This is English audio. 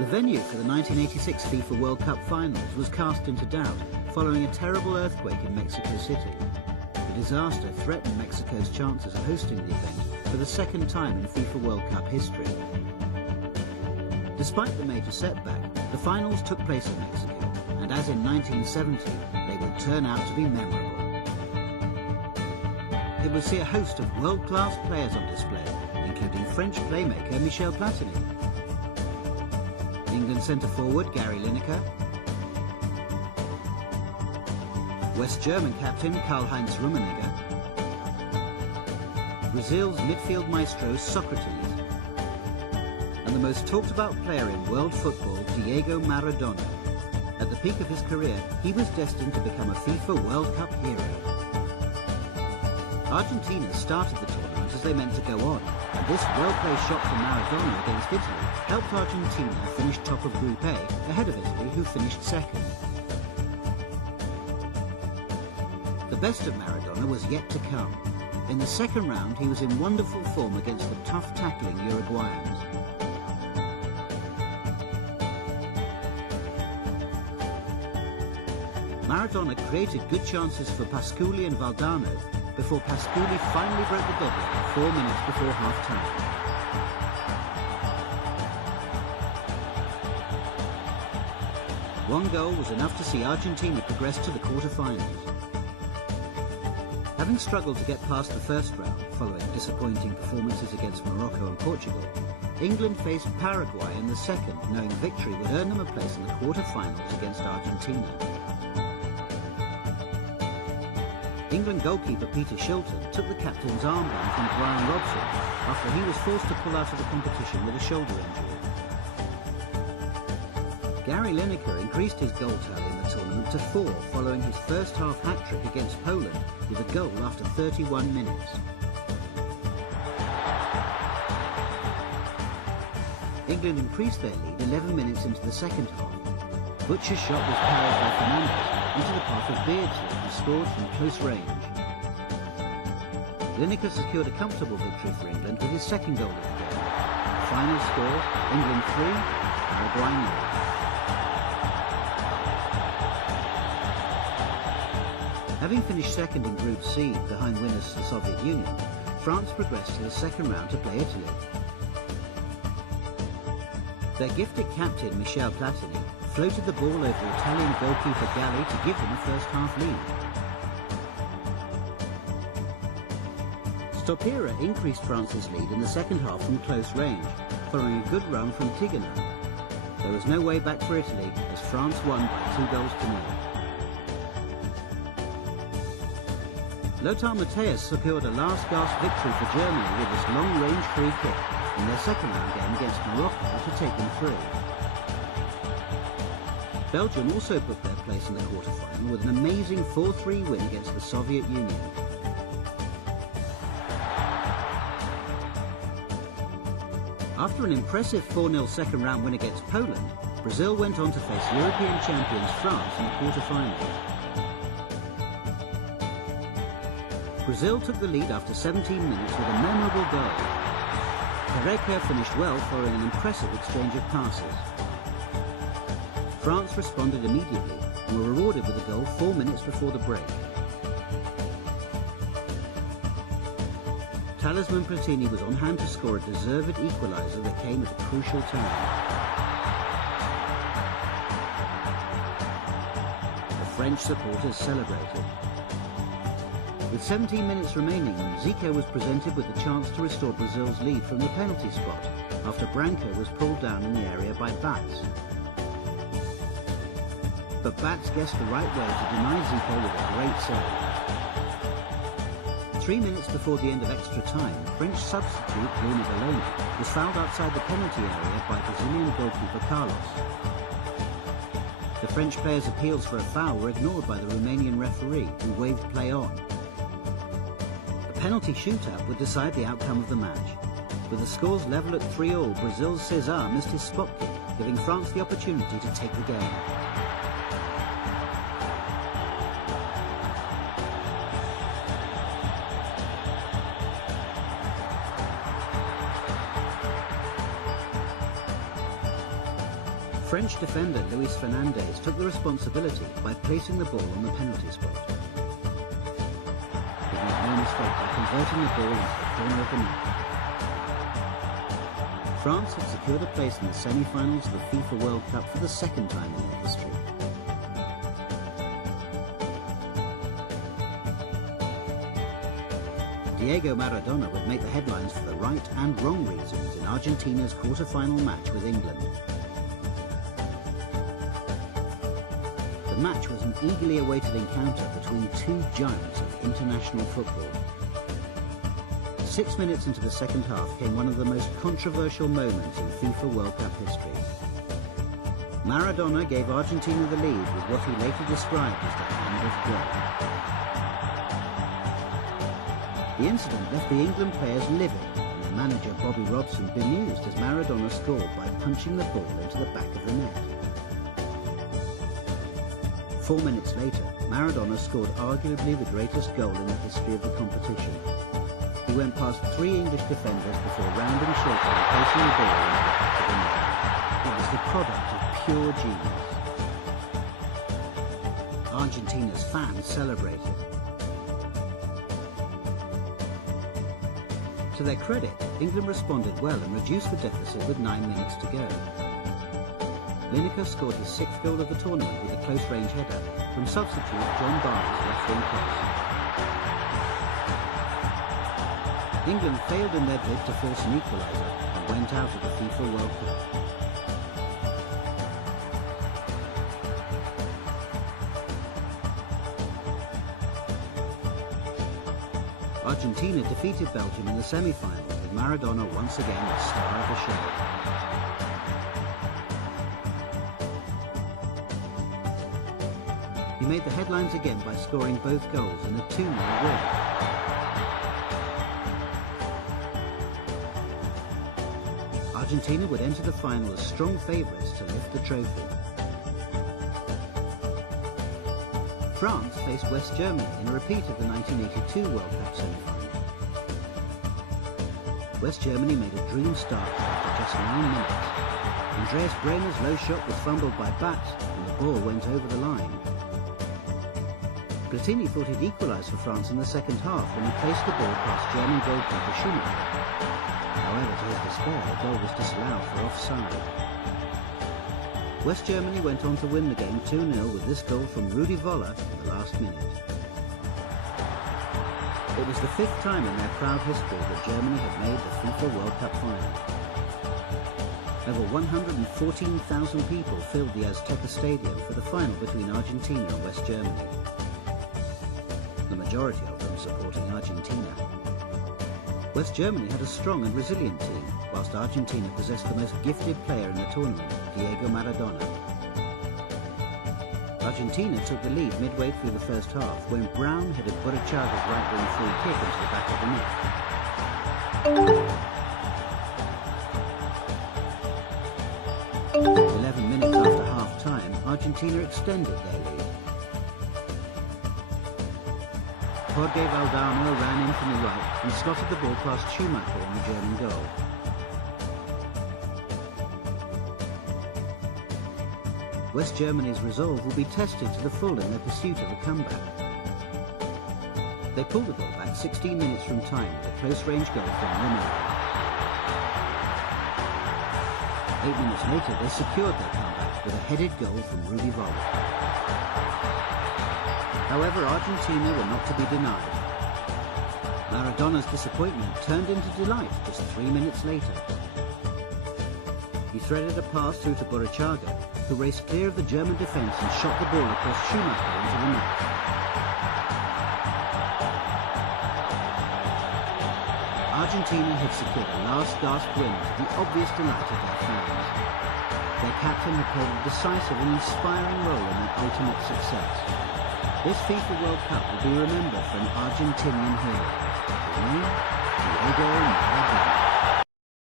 The venue for the 1986 FIFA World Cup finals was cast into doubt following a terrible earthquake in Mexico City. The disaster threatened Mexico's chances of hosting the event for the second time in FIFA World Cup history. Despite the major setback, the finals took place in Mexico, and as in 1970, they would turn out to be memorable. It would see a host of world-class players on display, including French playmaker Michel Platini, England centre-forward Gary Lineker, West German captain Karl-Heinz Rummenigge, Brazil's midfield maestro Socrates, and the most talked-about player in world football, Diego Maradona. At the peak of his career, he was destined to become a FIFA World Cup hero. Argentina started the tournament as they meant to go on, and this well-placed shot from Maradona against Italy helped Argentina finish top of Group A, ahead of Italy, who finished second. The best of Maradona was yet to come. In the second round, he was in wonderful form against the tough-tackling Uruguayans. Maradona created good chances for Pasculi and Valdano before Pasculi finally broke the double 4 minutes before half-time. One goal was enough to see Argentina progress to the quarter-finals. Having struggled to get past the first round, following disappointing performances against Morocco and Portugal, England faced Paraguay in the second, knowing victory would earn them a place in the quarter-finals against Argentina. England goalkeeper Peter Shilton took the captain's armband from Brian Robson after he was forced to pull out of the competition with a shoulder injury. Gary Lineker increased his goal tally in the tournament to 4 following his first half hat-trick against Poland with a goal after 31 minutes. England increased their lead 11 minutes into the second half. Butcher's shot was parried by Fernandez into the path of Beardsley, who scored from close range. Lineker secured a comfortable victory for England with his second goal of the game. Final score, England 3, Paraguay 0. Having finished second in Group C behind winners the Soviet Union, France progressed to the second round to play Italy. Their gifted captain Michel Platini floated the ball over Italian goalkeeper Galli to give them a first-half lead. Stopera increased France's lead in the second half from close range, following a good run from Tigana. There was no way back for Italy as France won by 2-0. Lothar Matthäus secured a last-gasp victory for Germany with this long-range free kick in their second-round game against Morocco to take them through. Belgium also booked their place in the quarter-final with an amazing 4-3 win against the Soviet Union. After an impressive 4-0 second-round win against Poland, Brazil went on to face European champions France in the quarter-finals. Brazil took the lead after 17 minutes with a memorable goal. Careca finished well following an impressive exchange of passes. France responded immediately and were rewarded with a goal 4 minutes before the break. Talisman Platini was on hand to score a deserved equaliser that came at a crucial time. The French supporters celebrated. With 17 minutes remaining, Zico was presented with the chance to restore Brazil's lead from the penalty spot after Branco was pulled down in the area by Bats. But Bats guessed the right way to deny Zico with a great save. 3 minutes before the end of extra time, French substitute Bruno Belloni was fouled outside the penalty area by Brazilian goalkeeper Carlos. The French player's appeals for a foul were ignored by the Romanian referee, who waved play on. A penalty shootout would decide the outcome of the match. With the scores level at 3-3, Brazil's Cesar missed his spot kick, giving France the opportunity to take the game. French defender Luis Fernandez took the responsibility by placing the ball on the penalty spot. He made no mistake by converting the ball into the corner of the net. France had secured a place in the semi-finals of the FIFA World Cup for the second time in their history. Diego Maradona would make the headlines for the right and wrong reasons in Argentina's quarter-final match with England. The match was an eagerly awaited encounter between two giants of international football. 6 minutes into the second half came one of the most controversial moments in FIFA World Cup history. Maradona gave Argentina the lead with what he later described as the hand of God. The incident left the England players livid, and their manager Bobby Robson bemused as Maradona scored by punching the ball into the back of the net. 4 minutes later, Maradona scored arguably the greatest goal in the history of the competition. He went past 3 English defenders before rounding short and placing the ball into the back of the net. It was the product of pure genius. Argentina's fans celebrated. To their credit, England responded well and reduced the deficit with 9 minutes to go. Lineker scored his 6th goal of the tournament with a close-range header from substitute John Barnes' left-wing cross. England failed in their bid to force an equaliser and went out of the FIFA World Cup. Argentina defeated Belgium in the semi-final, with Maradona once again the star of the show. He made the headlines again by scoring both goals in a 2-0 win. Argentina would enter the final as strong favourites to lift the trophy. France faced West Germany in a repeat of the 1982 World Cup semi-final. West Germany made a dream start after just 9 minutes. Andreas Bremer's low shot was fumbled by Batz and the ball went over the line. Platini thought he'd equalise for France in the second half when he placed the ball past German goalkeeper Schumacher. However, to his despair, the goal was disallowed for offside. West Germany went on to win the game 2-0 with this goal from Rudi Völler in the last minute. It was the 5th time in their proud history that Germany had made the FIFA World Cup final. Over 114,000 people filled the Azteca Stadium for the final between Argentina and West Germany. The majority of them supporting Argentina. West Germany had a strong and resilient team, whilst Argentina possessed the most gifted player in the tournament, Diego Maradona. Argentina took the lead midway through the first half when Brown headed Burruchaga's right-wing free kick into the back of the net. 11 minutes after half-time, Argentina extended their lead. Jorge Valdano ran in from the right and slotted the ball past Schumacher in the German goal. West Germany's resolve will be tested to the full in their pursuit of a comeback. They pulled the ball back 16 minutes from time with a close-range goal from Remportée. 8 minutes later, they secured their comeback with a headed goal from Rudi Völler. However, Argentina were not to be denied. Maradona's disappointment turned into delight just 3 minutes later. He threaded a pass through to Burruchaga, who raced clear of the German defence and shot the ball across Schumacher into the net. Argentina had secured a last-gasp win to the obvious delight of their fans. Their captain had played a decisive and inspiring role in their ultimate success. This FIFA World Cup will be remembered for an Argentinian hero. His name, Diego Maradona.